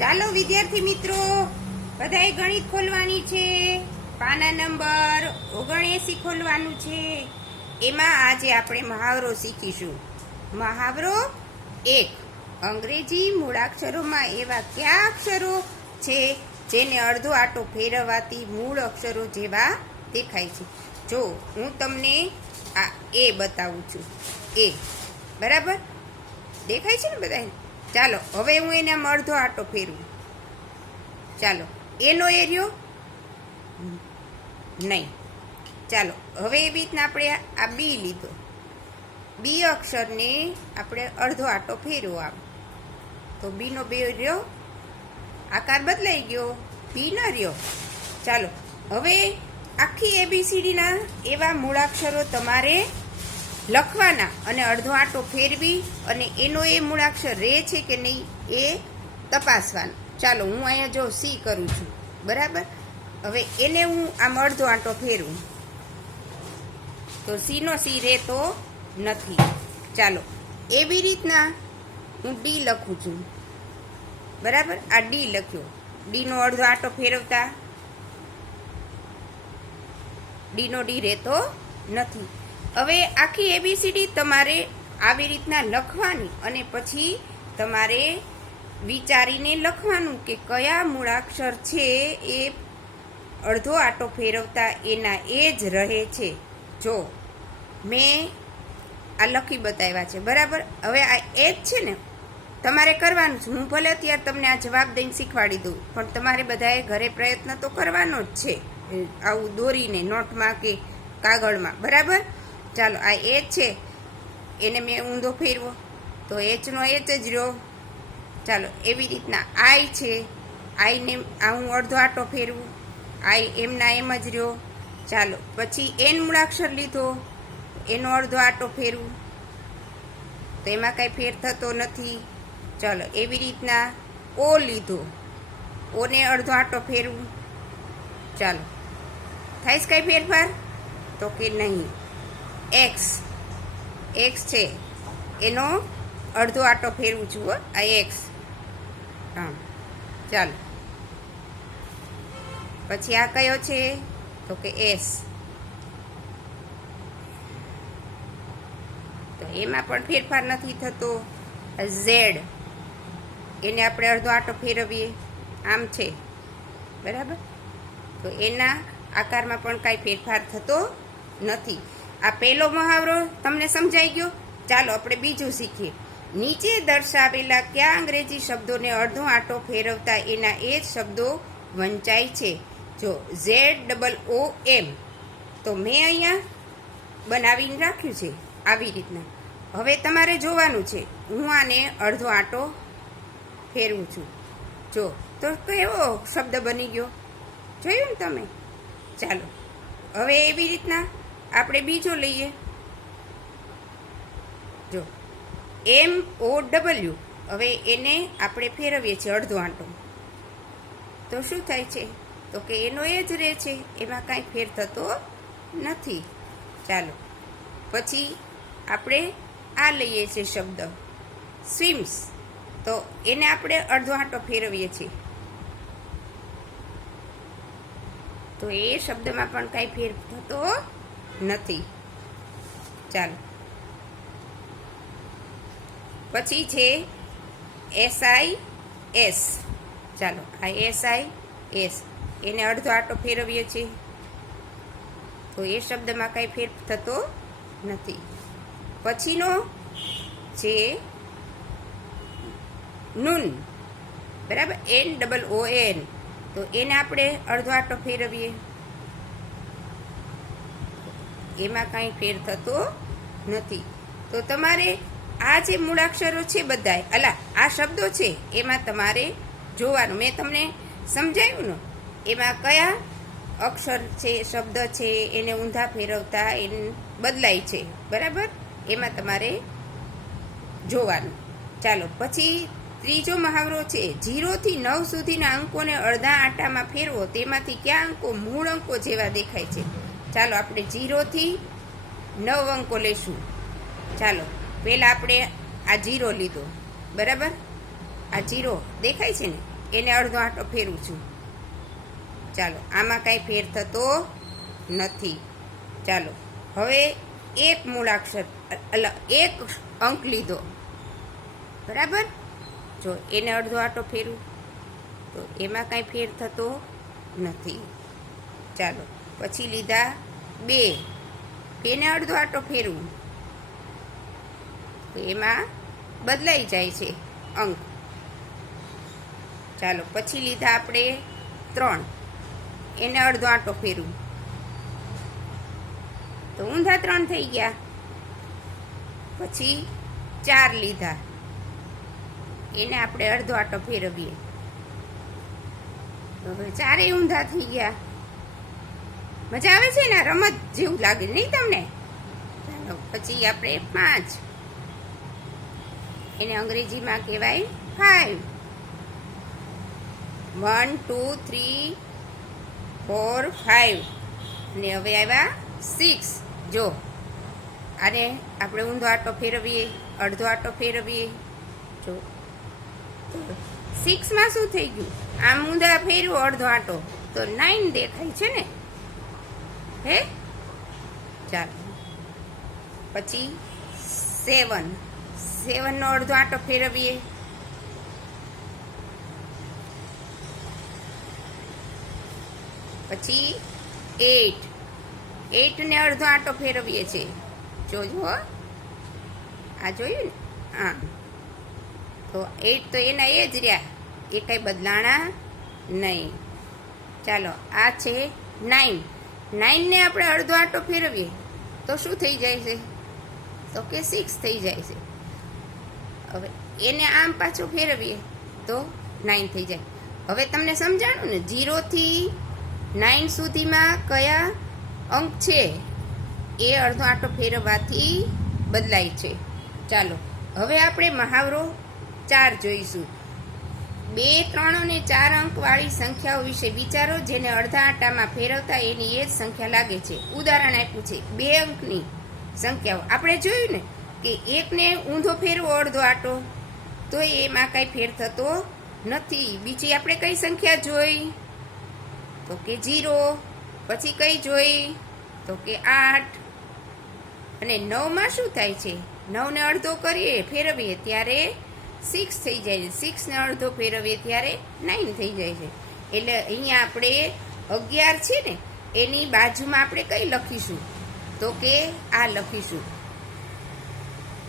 ચાલો વિદ્યાર્થી મિત્રો, બધાએ ગણિત ખોલવાની છે. પાના નંબર 79 ખોલવાનું છે. એમાં આજે આપણે મહાવરો શીખીશું. મહાવરો 1. અંગ્રેજી મૂળાક્ષરોમાં એવા કયા અક્ષરો છે જેને અડધો આંટો ફેરવવાથી મૂળ અક્ષરો જેવા દેખાય છે? જો હું તમને આ એ બતાવું છું. એ બરાબર દેખાય છે ને બધાને? ચાલો હવે હું એને અડધો આંટો ફેરવું. ચાલો એનો એરિયો નહીં. ચાલો હવે એવી રીતના આપણે આ બી લીધો. બી અક્ષરને આપણે અડધો આંટો ફેરવો આમ, તો બીનો બે રહ્યો, આકાર બદલાઈ ગયો, બી ન રહ્યો. ચાલો હવે આખી ABCDના એવા મૂળાક્ષરો તમારે લખવાના અને અડધો આંટો ફેરવી અને એનો એ મૂળાક્ષર રહે છે કે નહીં એ તપાસવાનું. ચાલો હું અહીંયા જો સી કરું છું, બરાબર. હવે એને હું આમ અડધો આંટો ફેરવું તો સીનો સી રહેતો નથી. ચાલો એવી રીતના હું ડી લખું છું, બરાબર. આ ડી લખ્યો, ડીનો અડધો આંટો ફેરવતા ડીનો ડી રહેતો નથી. હવે આખી ABCD તમારે આવી રીતના લખવાની અને પછી તમારે વિચારીને લખવાનું કે કયા મૂળાક્ષર છે એ અડધો આંટો ફેરવતા એના એ જ રહે છે. જો મેં આ લખી બતાવ્યા છે, બરાબર. હવે આ એ જ છે ને, તમારે કરવાનું છે. હું ભલે અત્યારે તમને આ જવાબ દઈને શીખવાડી દઉં, પણ તમારે બધાએ ઘરે પ્રયત્ન તો કરવાનો જ છે, આવું દોરીને નોટમાં કે કાગળમાં, બરાબર. ચાલો આ એચ છે, એને મેં ઊંધો ફેરવો તો એચનો એચ જ રહ્યો. ચાલો એવી રીતના આઈ છે, આઈને આ હું અડધો આંટો ફેરવું, આઈ એમના એમ જ રહ્યો. ચાલો પછી એન મૂળાક્ષર લીધો, એનો અડધો આંટો ફેરવું તો એમાં કાંઈ ફેર થતો નથી. ચાલો એવી રીતના ઓ લીધો, ઓને અડધો આંટો ફેરવું. ચાલો થાય છે કાંઈ ફેરફાર? તો કે નહીં. એક્સ છે, એનો અડધો આંટો ફેરવું છું. આ એક્સ. હા ચાલો પછી આ કયો છે? તો કે એસ. તો એમાં પણ ફેરફાર નથી થતો. ઝેડ, એને આપણે અડધો આંટો ફેરવીએ, આમ છે, બરાબર. તો એના આકારમાં પણ કાંઈ ફેરફાર થતો નથી. આ પહેલો મહાવરો તમને સમજાઈ ગયો. ચાલો આપણે બીજું શીખીએ. નીચે દર્શાવેલા કયા અંગ્રેજી શબ્દોને અડધો આંટો ફેરવતા એના એ જ શબ્દો વંચાય છે? જો ZOOM, તો મેં અહીંયા બનાવીને રાખ્યું છે આવી રીતના. હવે તમારે જોવાનું છે, હું આને અડધો આંટો ફેરવું છું. જો તો કેવો શબ્દ બની ગયો, જોયું ને તમે? ચાલો હવે એવી રીતના આપણે બીજો લઈએ. જો MOW, હવે એને આપણે ફેરવીએ છીએ અડધો આંટો, તો શું થાય છે? તો કે એનો એ જ રહે છે, એમાં કાંઈ ફેર થતો નથી. ચાલો પછી આપણે આ લઈએ છીએ શબ્દ સ્વિમ્સ, તો એને આપણે અડધો આંટો ફેરવીએ છીએ તો એ શબ્દમાં પણ કાંઈ ફેર થતો નથી. ચાલો પછી છે SIS. ચાલો આ SIS, એને અડધો આંટો ફેરવીએ છીએ તો એ શબ્દમાં કાંઈ ફેર થતો નથી. પછીનો છે નૂન, બરાબર. NOON, તો એને આપણે અડધો આંટો ફેરવીએ, એમાં કાંઈ ફેર થતો નથી. તો તમારે આ જે મૂળાક્ષરો છે બધાય, આ શબ્દો છે એમાં તમારે જોવાનું. મેં તમને સમજાવ્યું ને, એમાં કયા અક્ષર છે, શબ્દ છે, એને ઊંધા ફેરવતા એને બદલાય છે, બરાબર. એમાં તમારે જોવાનું. ચાલો પછી ત્રીજો મહાવરો છે 0 થી 9 સુધીના અંકોને અડધા આંટામાં ફેરવો, તેમાંથી કયા અંકો મૂળ અંકો જેવા દેખાય છે? ચાલો આપણે 0 થી 9 અંકો લેશું. ચાલો પહેલાં આપણે આ 0 લીધો, બરાબર. આ 0 દેખાય છે ને, એને અડધો આંટો ફેરવું છું. ચાલો, આમાં કાંઈ ફેર થતો નથી. ચાલો, હવે એક મૂળાક્ષર એક અંક લીધો, બરાબર. જો એને અડધો આંટો ફેરવું તો એમાં કાંઈ ફેર થતો નથી. ચાલો, પછી લીધા 2, એને અડધો આંટો ફેરવું તો એમાં બદલાઈ જાય છે અંક. ચાલો, પછી લીધા આપણે 3, એને અડધો આંટો ફેરવું તો ઊંધા 3 થઈ ગયા. પછી 4 લીધા, એને આપણે અડધો આંટો ફેરવીએ તો હવે 4 ઊંધા થઈ ગયા. મજા આવે છે ને, રમત જેવું લાગે નહીં તમને? ચાલો, પછી આપણે 5, એને અંગ્રેજીમાં કહેવાય 5. 1 2 3 4 5 અને હવે આવ્યા 6. જો આને આપણે ઊંધો આંટો ફેરવીએ, અડધો આંટો ફેરવીએ. જો 6માં શું થઈ ગયું? આમ ઊંધા ફેરવો અડધો આંટો તો 9 દેખાય છે ને, હે? ચાલો, પછી 7 નો અડધો આંટો ફેરવીએ. પછી 8 ને અડધો આંટો ફેરવીએ છે. જોજો, આ જોયું ને? હા, તો 8 તો એના એ જ રહ્યા, એ કંઈ બદલાણા નહીં. ચાલો, આ છે 9 ને આપણે અડધો આંટો ફેરવીએ તો શું થઈ જાય છે? તો કે 6 થઈ જાય છે. હવે એને આમ પાછું ફેરવીએ તો 9 થઈ જાય. હવે તમને સમજાણું ને, 0 થી 9 સુધીમાં કયા અંક છે એ અડધો આંટો ફેરવવાથી બદલાય છે. ચાલો, હવે આપણે મહાવરો 4 જોઈશું. 2, 3 અને 4 અંકવાળી સંખ્યાઓ વિશે વિચારો જેને અડધા આંટામાં ફેરવતા એની એ જ સંખ્યા લાગે છે. ઉદાહરણ આપ્યું છે 2 અંકની સંખ્યાઓ. આપણે જોયું ને કે 1 ને ઊંધો ફેરવો અડધો આંટો તો એમાં કાંઈ ફેર થતો નથી. બીજી આપણે કઈ સંખ્યા જોઈ? તો કે 0. પછી કઈ જોઈ? તો કે 8. અને 9માં શું થાય છે? 9 ને અડધો કરીએ, ફેરવીએ ત્યારે 6 થઈ જાય છે. 6 ને અડધો ફેરવીએ ત્યારે 9 થઈ જાય છે. એટલે અહીંયા આપણે 11 છે ને એની બાજુમાં આપણે કઈ લખીશું? તો કે આ લખીશું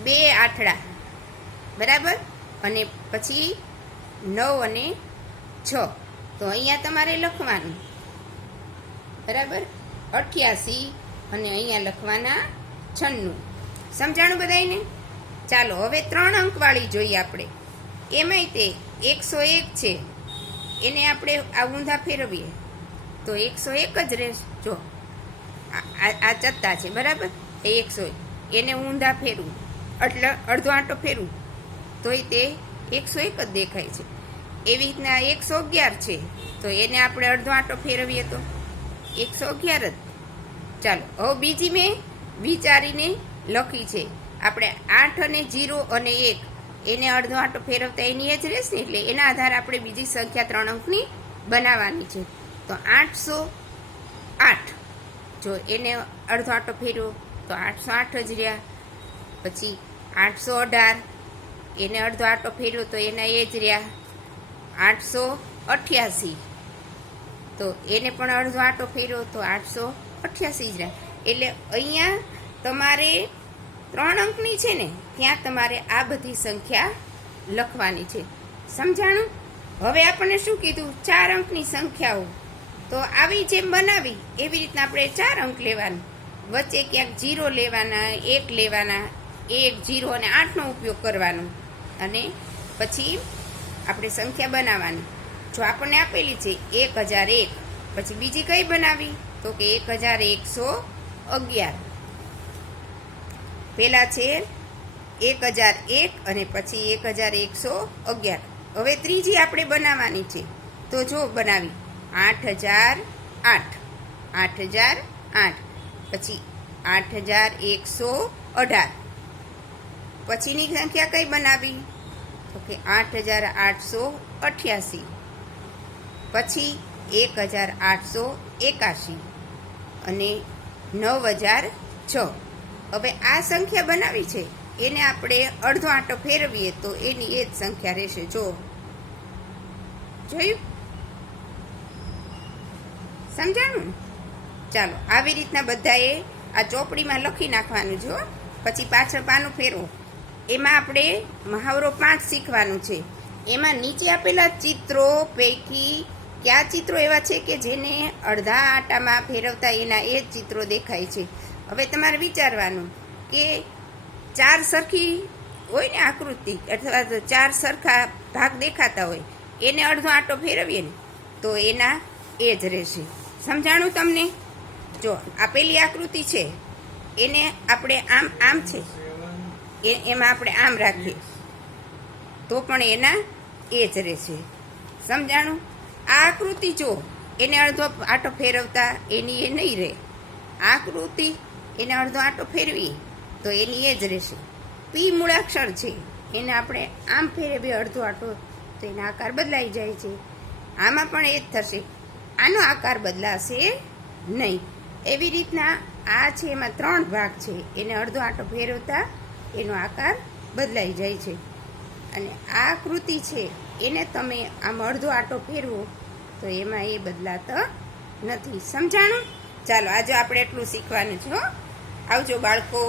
2 આઠડા, બરાબર. અને પછી 9 અને 6 તો અહીંયા તમારે લખવાનું, બરાબર. 88 અને અહીંયા લખવાના 96. સમજાણું બધાયને? ચાલો, હવે 3 અંકવાળી જોઈએ આપણે. એમાંય તે 101 છે, એને આપણે આ ઊંધા ફેરવીએ તો 101 જ રહેશે. જો આ ચત્તા છે, બરાબર. એ 101, એને ઊંધા ફેરવું એટલે અડધો આંટો ફેરવું તોય તે 101 જ દેખાય છે. એવી રીતના 111 છે તો એને આપણે અડધો આંટો ફેરવીએ તો 111 જ. ચાલો, હવે બીજી મેં વિચારીને લખી છે. આપણે 8 અને 0 અને 1 એને અડધો આંટો ફેરવતા એની એ જ રહેશે ને, એટલે એના આધારે આપણે બીજી સંખ્યા 3 અંકની બનાવવાની છે. તો 808, જો એને અડધો આંટો ફેરવો તો 808 જ રહ્યા. પછી 818, એને અડધો આંટો ફેરવો તો એના એ જ રહ્યા. 888, તો એને પણ અડધો આંટો ફેરવો તો 888 જ રહ્યા. એટલે અહીંયા તમારે 3 અંકની છે ને ત્યાં તમારે આ બધી સંખ્યા લખવાની છે. સમજાણું? હવે આપણને શું કીધું? 4 અંકની સંખ્યાઓ. તો આવી જેમ બનાવી એવી રીતના આપણે 4 અંક લેવાનું, વચ્ચે ક્યાંક 0 લેવાના, 1 લેવાના, 1 0 અને 8નો ઉપયોગ કરવાનો અને પછી આપણે સંખ્યા બનાવવાની. જો આપણને આપેલી છે 1001, પછી બીજી કઈ બનાવી? તો કે 1111. પહેલા છે 1001 અને પછી 1111. હવે ત્રીજી આપણે બનાવવાની છે. તો જો બનાવી 8008, 8008, પછી 8118. પછીની સંખ્યા કઈ બનાવી? તો કે 8888. પછી 1881 અને 9006. હવે આ સંખ્યા બનાવી છે એને આપણે અડધો આંટો ફેરવીએ તો એની એ જ સંખ્યા રહેશે. જો જોયું, સમજાણું? ચાલો આવી રીતના બધાએ આ ચોપડીમાં લખી નાખવાનું. જો પછી પાછળ પાનું ફેરવો, એમાં આપણે મહાવરો 5 શીખવાનું છે. એમાં નીચે આપેલા ચિત્રો પૈકી કયા ચિત્રો એવા છે કે જેને અડધા આંટામાં ફેરવતા એના એ જ ચિત્રો દેખાય છે. હવે તમારે વિચારવાનું કે 4 સરખી હોય ને આકૃતિ અથવા તો 4 સરખા ભાગ દેખાતા હોય, એને અડધો આંટો ફેરવીએ ને તો એના એ જ રહેશે. સમજાણું તમને? જો આ પેલી આકૃતિ છે એને આપણે આમ છે એમાં આપણે આમ રાખીએ તો પણ એના એ જ રહેશે. સમજાણું? આ આકૃતિ જો એને અડધો આંટો ફેરવતા એની એ નહીં રહે. આકૃતિ એને અડધો આંટો ફેરવીએ તો એની એ જ રહેશે. પી મૂળાક્ષર છે એને આપણે આમ ફેરવીએ અડધો આંટો તો એનો આકાર બદલાઈ જાય છે. આમાં પણ એ જ થશે, આનો આકાર બદલાશે નહીં. એવી રીતના આ છે એમાં 3 ભાગ છે, એને અડધો આંટો ફેરવતા એનો આકાર બદલાઈ જાય છે. અને આ આકૃતિ છે એને તમે આમ અડધો આંટો ફેરવો તો એમાં એ બદલાતો નથી. સમજાણું? ચાલો આજે આપણે એટલું શીખવાનું છે. આવજો બાળકો.